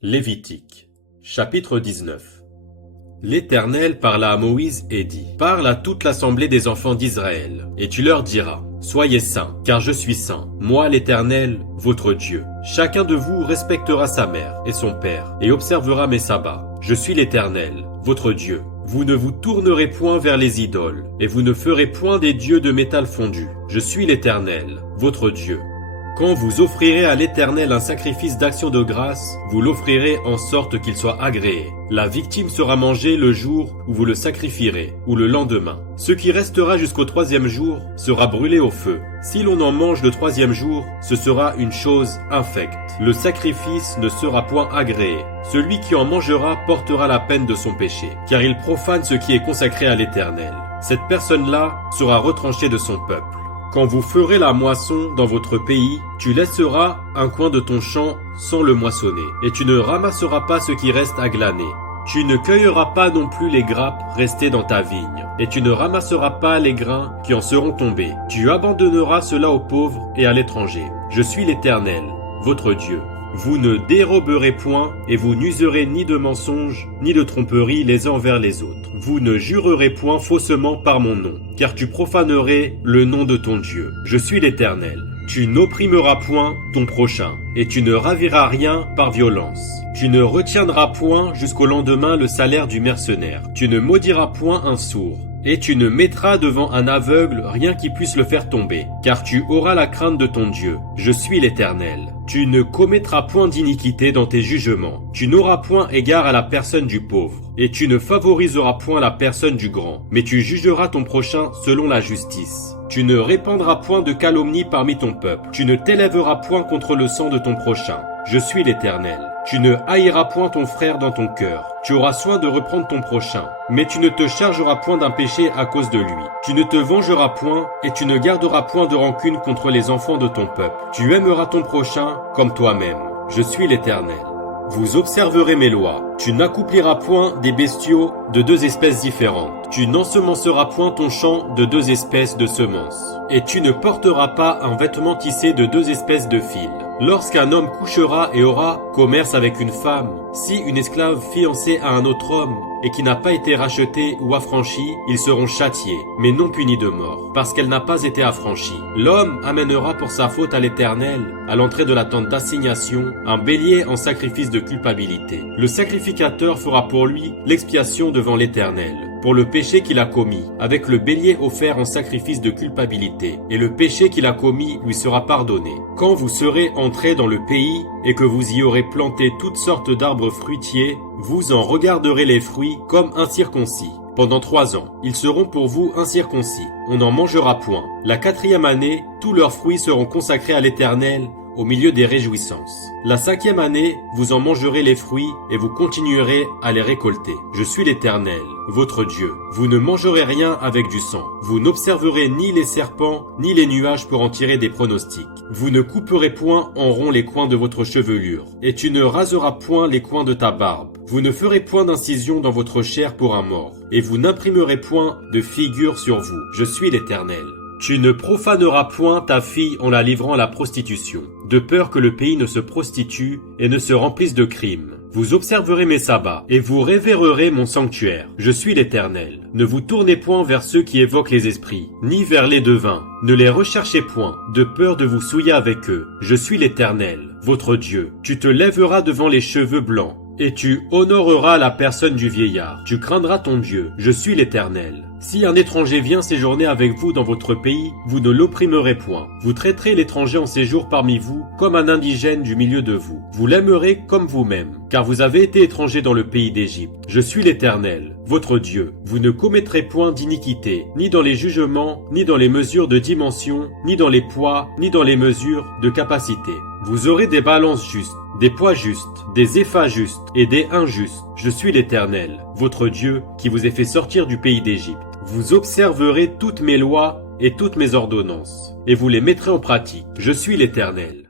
Lévitique, chapitre 19. L'Éternel parla à Moïse et dit: Parle à toute l'assemblée des enfants d'Israël, et tu leur diras: Soyez saints, car je suis saint, moi l'Éternel, votre Dieu. Chacun de vous respectera sa mère et son père, et observera mes sabbats. Je suis l'Éternel, votre Dieu. Vous ne vous tournerez point vers les idoles, et vous ne ferez point des dieux de métal fondu. Je suis l'Éternel, votre Dieu. Quand vous offrirez à l'Éternel un sacrifice d'action de grâce, vous l'offrirez en sorte qu'il soit agréé. La victime sera mangée le jour où vous le sacrifierez, ou le lendemain. Ce qui restera jusqu'au troisième jour sera brûlé au feu. Si l'on en mange le troisième jour, ce sera une chose infecte. Le sacrifice ne sera point agréé. Celui qui en mangera portera la peine de son péché, car il profane ce qui est consacré à l'Éternel. Cette personne-là sera retranchée de son peuple. Quand vous ferez la moisson dans votre pays, tu laisseras un coin de ton champ sans le moissonner, et tu ne ramasseras pas ce qui reste à glaner. Tu ne cueilleras pas non plus les grappes restées dans ta vigne, et tu ne ramasseras pas les grains qui en seront tombés. Tu abandonneras cela aux pauvres et à l'étranger. Je suis l'Éternel, votre Dieu. Vous ne déroberez point, et vous n'userez ni de mensonges, ni de tromperie les uns envers les autres. Vous ne jurerez point faussement par mon nom, car tu profanerais le nom de ton Dieu. Je suis l'Éternel. Tu n'opprimeras point ton prochain, et tu ne raviras rien par violence. Tu ne retiendras point jusqu'au lendemain le salaire du mercenaire. Tu ne maudiras point un sourd. Et tu ne mettras devant un aveugle rien qui puisse le faire tomber, car tu auras la crainte de ton Dieu. Je suis l'Éternel. Tu ne commettras point d'iniquité dans tes jugements. Tu n'auras point égard à la personne du pauvre, et tu ne favoriseras point la personne du grand, mais tu jugeras ton prochain selon la justice. Tu ne répandras point de calomnie parmi ton peuple. Tu ne t'élèveras point contre le sang de ton prochain. Je suis l'Éternel. Tu ne haïras point ton frère dans ton cœur. Tu auras soin de reprendre ton prochain, mais tu ne te chargeras point d'un péché à cause de lui. Tu ne te vengeras point, et tu ne garderas point de rancune contre les enfants de ton peuple. Tu aimeras ton prochain comme toi-même. Je suis l'Éternel. Vous observerez mes lois. Tu n'accoupliras point des bestiaux de deux espèces différentes. Tu n'ensemenceras point ton champ de deux espèces de semences. Et tu ne porteras pas un vêtement tissé de deux espèces de fils. Lorsqu'un homme couchera et aura commerce avec une femme, si une esclave fiancée à un autre homme, et qui n'a pas été rachetée ou affranchie, ils seront châtiés, mais non punis de mort, parce qu'elle n'a pas été affranchie. L'homme amènera pour sa faute à l'Éternel, à l'entrée de la tente d'assignation, un bélier en sacrifice de culpabilité. Le sacrificateur fera pour lui l'expiation devant l'Éternel, pour le péché qu'il a commis, avec le bélier offert en sacrifice de culpabilité, et le péché qu'il a commis lui sera pardonné. Quand vous serez entrés dans le pays, et que vous y aurez planté toutes sortes d'arbres fruitiers, vous en regarderez les fruits comme incirconcis. Pendant 3 ans, ils seront pour vous incirconcis. On n'en mangera point. La 4e année, tous leurs fruits seront consacrés à l'Éternel, au milieu des réjouissances. La 5e année, vous en mangerez les fruits et vous continuerez à les récolter. Je suis l'Éternel, votre Dieu. Vous ne mangerez rien avec du sang. Vous n'observerez ni les serpents, ni les nuages pour en tirer des pronostics. Vous ne couperez point en rond les coins de votre chevelure, et tu ne raseras point les coins de ta barbe. Vous ne ferez point d'incision dans votre chair pour un mort, et vous n'imprimerez point de figure sur vous. Je suis l'Éternel. Tu ne profaneras point ta fille en la livrant à la prostitution, de peur que le pays ne se prostitue et ne se remplisse de crimes. Vous observerez mes sabbats, et vous révérerez mon sanctuaire. Je suis l'Éternel. Ne vous tournez point vers ceux qui évoquent les esprits, ni vers les devins. Ne les recherchez point, de peur de vous souiller avec eux. Je suis l'Éternel, votre Dieu. Tu te lèveras devant les cheveux blancs, et tu honoreras la personne du vieillard. Tu craindras ton Dieu. Je suis l'Éternel. Si un étranger vient séjourner avec vous dans votre pays, vous ne l'opprimerez point. Vous traiterez l'étranger en séjour parmi vous comme un indigène du milieu de vous. Vous l'aimerez comme vous-même, car vous avez été étranger dans le pays d'Égypte. Je suis l'Éternel, votre Dieu. Vous ne commettrez point d'iniquité, ni dans les jugements, ni dans les mesures de dimension, ni dans les poids, ni dans les mesures de capacité. Vous aurez des balances justes, des poids justes, des éphas justes et des injustes. Je suis l'Éternel, votre Dieu, qui vous ai fait sortir du pays d'Égypte. Vous observerez toutes mes lois et toutes mes ordonnances, et vous les mettrez en pratique. Je suis l'Éternel.